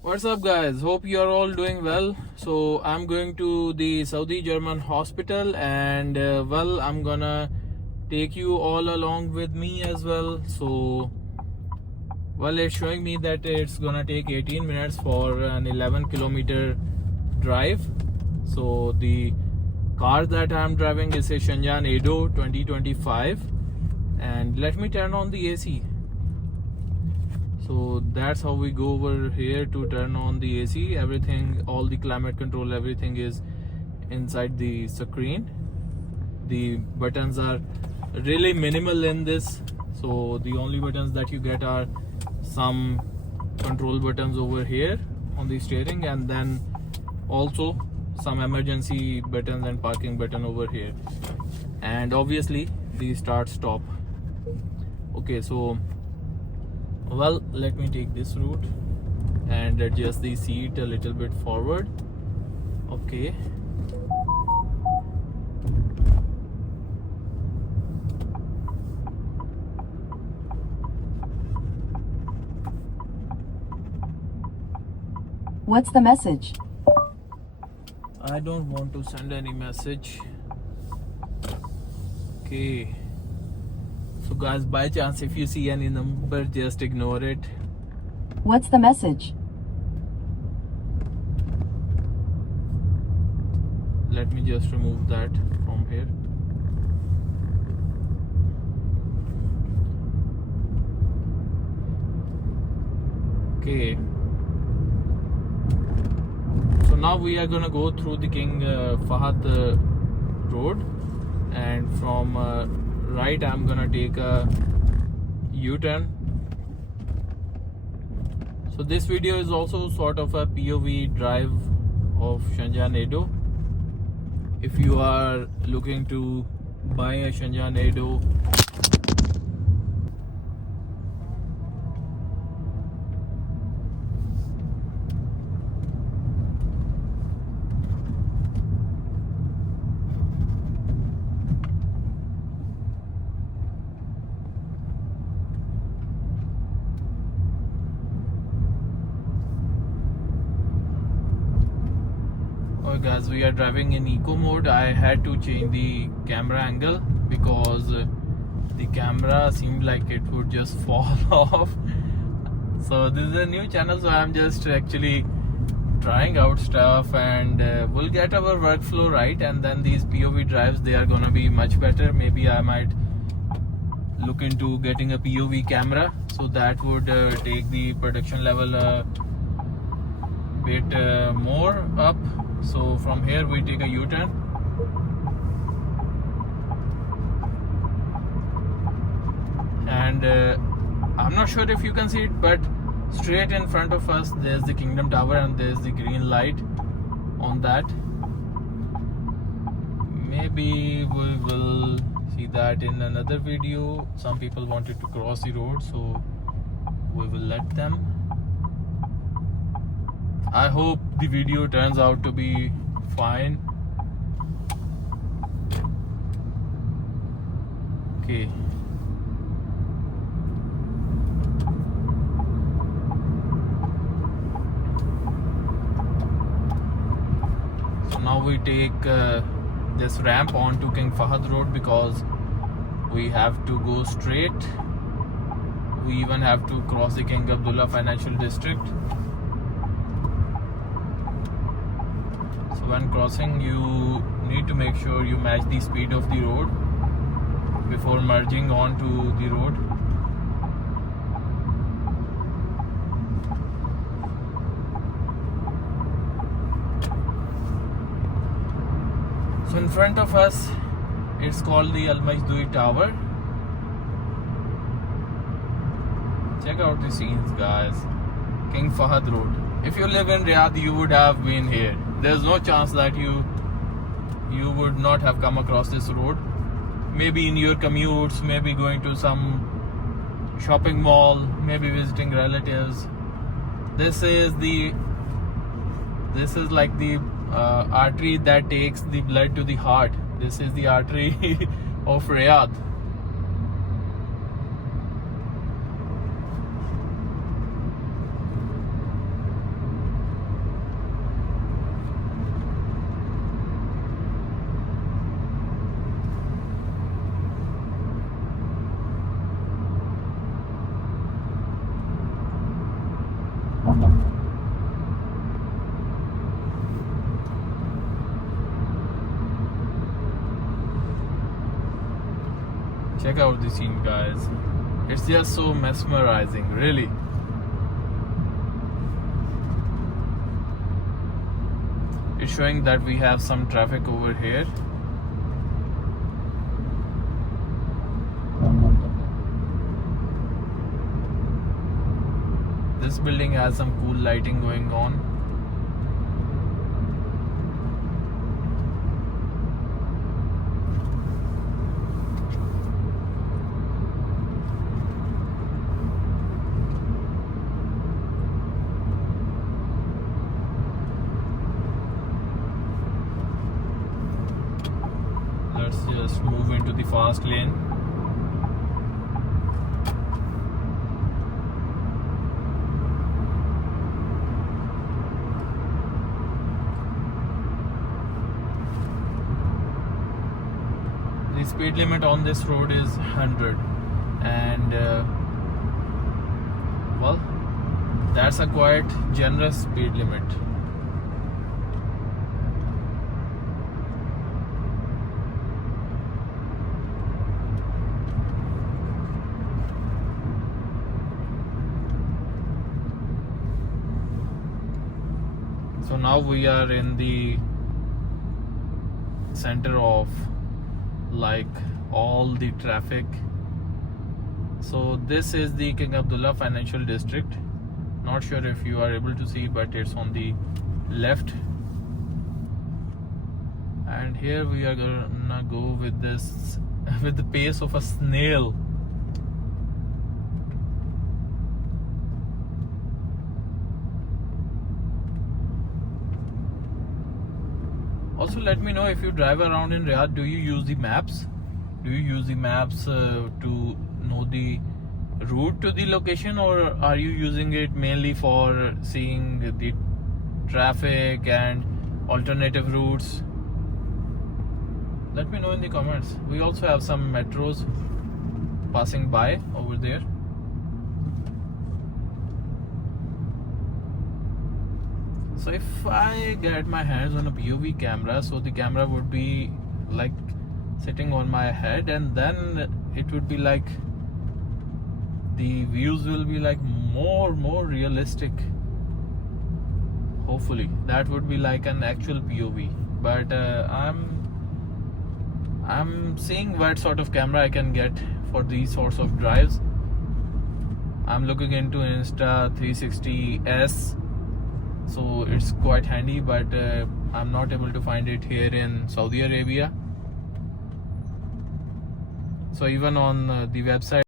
What's up, guys? Hope you are all doing well. So I'm going to the Saudi German hospital, and I'm gonna take you all along with me as well. So it's showing me that it's gonna take 18 minutes for an 11-kilometer drive. So the car that I'm driving is a Shenzhen Edo 2025, and let me turn on the AC. So that's how we go over here to turn on the AC. Everything, all the climate control, everything is inside the screen. The buttons are really minimal in this. So the only buttons that you get are some control buttons over here on the steering, and then also some emergency buttons and parking button over here, and obviously the start stop. Okay, so let me take this route and adjust the seat a little bit forward. Okay. What's the message? I don't want to send any message. Okay. So guys, by chance if you see any number, just ignore it. What's the message? Let me just remove that from here. Okay. So now we are gonna go through the King Fahad road, and from right I'm gonna take a U-turn. So this video is also sort of a POV drive of Shenzhen Edo. If you are looking to buy a Shenzhen Edo, guys, we are driving in eco mode. I had to change the camera angle because the camera seemed like it would just fall off. So this is a new channel, so I'm just actually trying out stuff, and we'll get our workflow right, and then these POV drives, they are gonna be much better. Maybe I might look into getting a POV camera, so that would take the production level a bit more up. So from here we take a U-turn, and I'm not sure if you can see it, but straight in front of us there's the Kingdom Tower, and there's the green light on that. Maybe we will see that in another video. Some people wanted to cross the road, so we will let them. I hope the video turns out to be fine. Okay. So now we take this ramp onto King Fahad Road because we have to go straight. We even have to cross the King Abdullah Financial District. When crossing, you need to make sure you match the speed of the road before merging onto the road. So in front of us, it's called the Al Majdoui Tower. Check out the scenes, guys. King Fahad Road. If you live in Riyadh, you would have been here. There's no chance that you would not have come across this road. Maybe in your commutes, maybe going to some shopping mall, maybe visiting relatives. This is like the artery that takes the blood to the heart. This is the artery of Riyadh. check out the scene, guys. It's just so mesmerizing, really. It's showing that we have some traffic over here. This building has some cool lighting going on. Let's just move into the fast lane. The speed limit on this road is 100, and well, that's a quite generous speed limit. So now we are in the center of like all the traffic. So this is the King Abdullah Financial District. Not sure if you are able to see, but it's on the left. And here we are gonna go with this with the pace of a snail. Also, let me know if you drive around in Riyadh, do you use the maps? Do you use the maps to know the route to the location, or are you using it mainly for seeing the traffic and alternative routes? Let me know in the comments. We also have some metros passing by over there. So if I get my hands on a POV camera, so the camera would be like sitting on my head, and then it would be like the views will be like more realistic. Hopefully that would be like an actual POV, but I'm seeing what sort of camera I can get for these sorts of drives. I'm looking into Insta360S, so it's quite handy, but I'm not able to find it here in Saudi Arabia. So even on the website